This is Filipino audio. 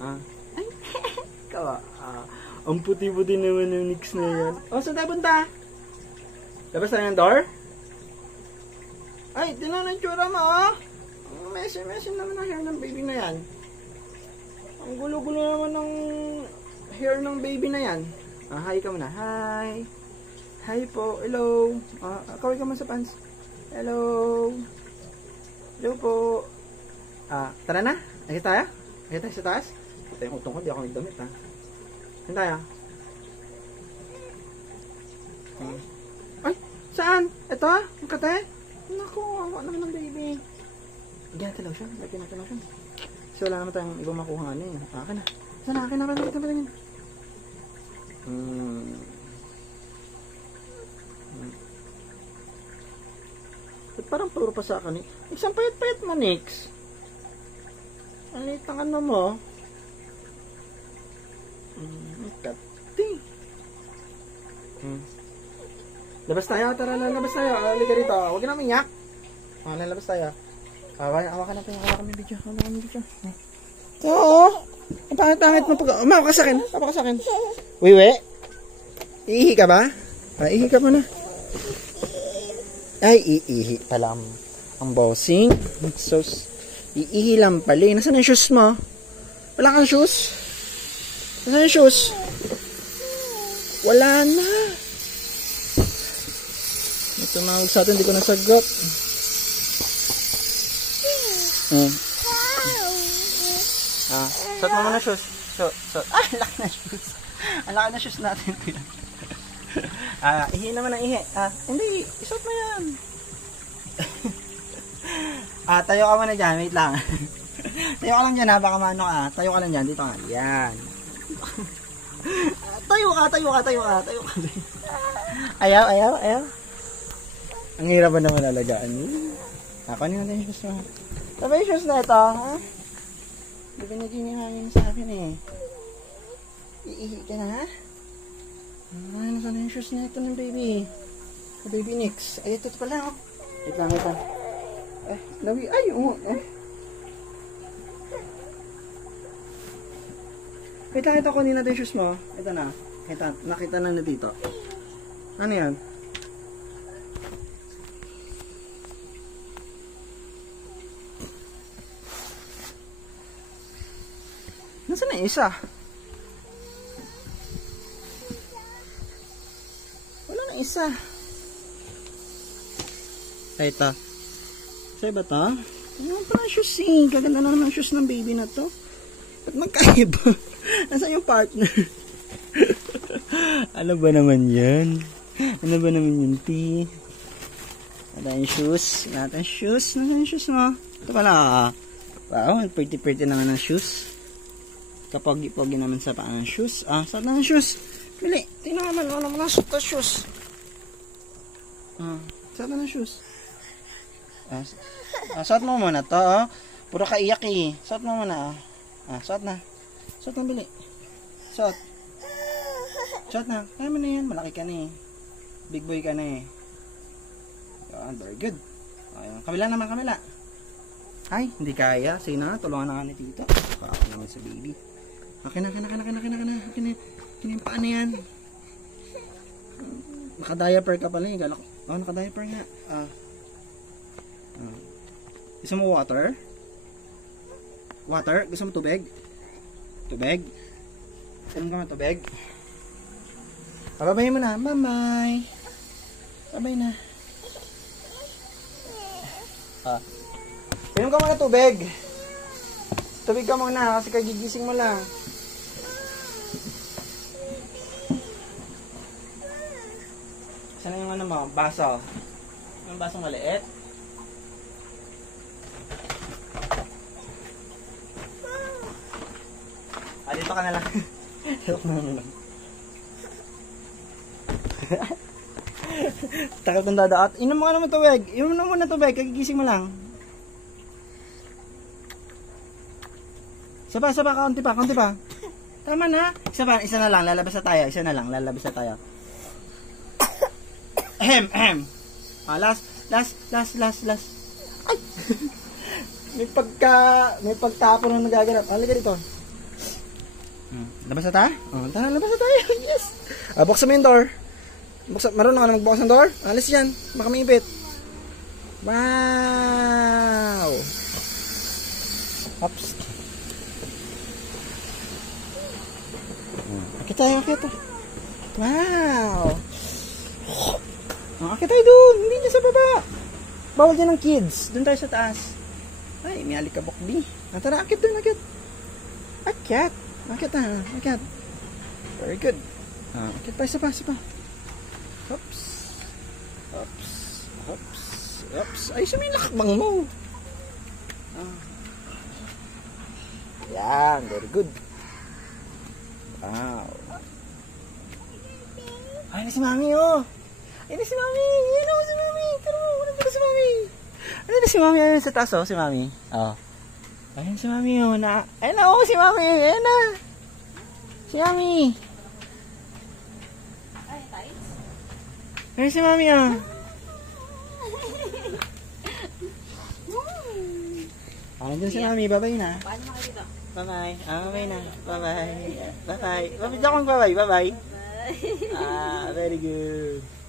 Ah. Ay, kawa. Ang puti-puti naman yung Nix na yan. Oh, saan tayo punta? Labas tayo ng door? Ay, tinan ang tsura mo, oh. Ang messy-messy naman ang hair ng baby na yan. Ang gulo-gulo naman ng hair ng baby na yan. Hi ka muna. Hi. Hi po. Hello. Kaway ka man sa pants. Hello. Hello po. Tara na. Agad tayo? Agad tayo sa taas? Ito yung utong ko. Di ako nagdamit, ha. Saan tayo? Ay, saan? Ito? Ang kate? Naku, ako naman ng baby. Lagyan natin lotion. Lagyan natin lotion. So, wala naman tayong ibang makuha na yun. Akin na. Saan na? Akin na. Akin na. Parang puro pa sa akin eh. Isang payat-payat mo, Nix. Ang liit ng ano mo. Kati. Labas tayo. Tara, lalabas tayo. Halika dito. Huwag na umiyak. Lalabas tayo. Hawakan natin yung video. So, ang pangit-pangit mo pag... Umawa ka sa akin. Umawa ka sa akin. Wiwi? Iihi ka ba? Iihi ka muna. Ay, iihi pala ang bossing. So, iihi lang pala. Nasaan ang shoes mo? Wala kang shoes? Nasaan yung shoes? Wala na. Ito tumawag sa atin, hindi ko nasagot. Suot mo muna shoes. Suot. Laki na shoes. Ang laki na shoes natin. Ihi naman ang ihi. Hindi, isuot mo yan. Tayo ka muna dyan, wait lang. Tayo ka lang dyan, baka maano ka. Tayo ka lang dyan, dito nga. Yan. Tayo ka. Ayaw. Ang hirap ba naman alagaan? Kunin natin yung shoes mo. Sabi yung shoes na ito, ha? Hindi ba nagingihangin sa akin eh. Iihi ka na, ha? Nasaan na yung shoes na ito ng baby? Baby Nix. Ay, ito pala, oh. Wait lang. Lawi. Ay, Wait lang, ito kunin natin yung shoes mo. Ito na. Nakita na dito. Ano yan? Nasaan na isa? Wala na isa. Ay, ito. Sa'yo ba ito? Ano pa ang shoes eh? Gaganda na naman ang shoes ng baby na to. At magkaiba. Nasaan yung partner? Ano ba naman yan? Ano ba naman yun, T? Nasaan yung shoes? Nasaan yung shoes mo? Ito pala. Wow, pretty naman ang shoes. Kapag-pogi naman sa paan ng shoes. Saan na ang shoes? Bili, tingnan naman. Ano mo na suot na shoes? Saan na ang shoes? Suot mo muna to, oh. Puro ka iyak eh. Suot mo muna, suot na. Suot na, bili. Suot na. Kaya mo na yan. Malaki ka na eh. Big boy ka na eh. Yan, very good. Kabila naman, kabila. Ay, hindi kaya. Sige na, tulungan na ka ni tita. Baka naman sa baby. Akin na. Yung paan na yan. Naka-diaper ka pala eh. Naka-diaper nga. Gusto mo water? Water? Gusto mo tubig? Tubig? Saan ka mo tubig? Pababayin mo na. Mamay. Babay na. Pinom ka muna tubig. Tubig ka muna kasi kagigising mo lang. Saan yung ano mo? Baso. Yung basong maliit? Dito ka na lang. Dito na lang. Takot ng dadaat. Inom mo ka naman tubig. Inom mo muna tubig. Kagigising mo lang. Saba, kaunti pa. Tama na. Isa na lang. Lalabas na tayo. Ahem. Last. Ay! may pagtapon na nagaganap. Halika dito. Labas na tayo? Oh, tara, labas na tayo. Yes! Buksan mo yung door. Marunong ka na magbukas ng door? Alis yan. Baka may ipit. Wow! Oops. Akit tayo, akit. Wow! Akit tayo dun. Hindi niya sa baba. Bawal dyan ng kids. Dun tayo sa taas. Ay, may alikabok B. Tara, akit dun, akit. Akit. Akit na, akit. Very good. Akit pa, isa pa. Oops. Oops. Oops. Oops. Ay, suminakbang mo. Yan, very good. Wow. Ay, na si Mami, oh. Ay, na si Mami. Yan o, si Mami. Tara mo, wala na si Mami. Ay, na si Mami. Ayun sa taas, oh, si Mami. Oh. Ayun si Mami, oh. Ayun na, oh, si Mami. Ayun na. Si Mami. Ayun si Mami, oh. Ayun si Mami. Bye-bye na. Paano makikita? Bye-bye. Bye-bye na. Bye-bye. Bye-bye. Bye-bye. Bye-bye. Bye-bye. Very good.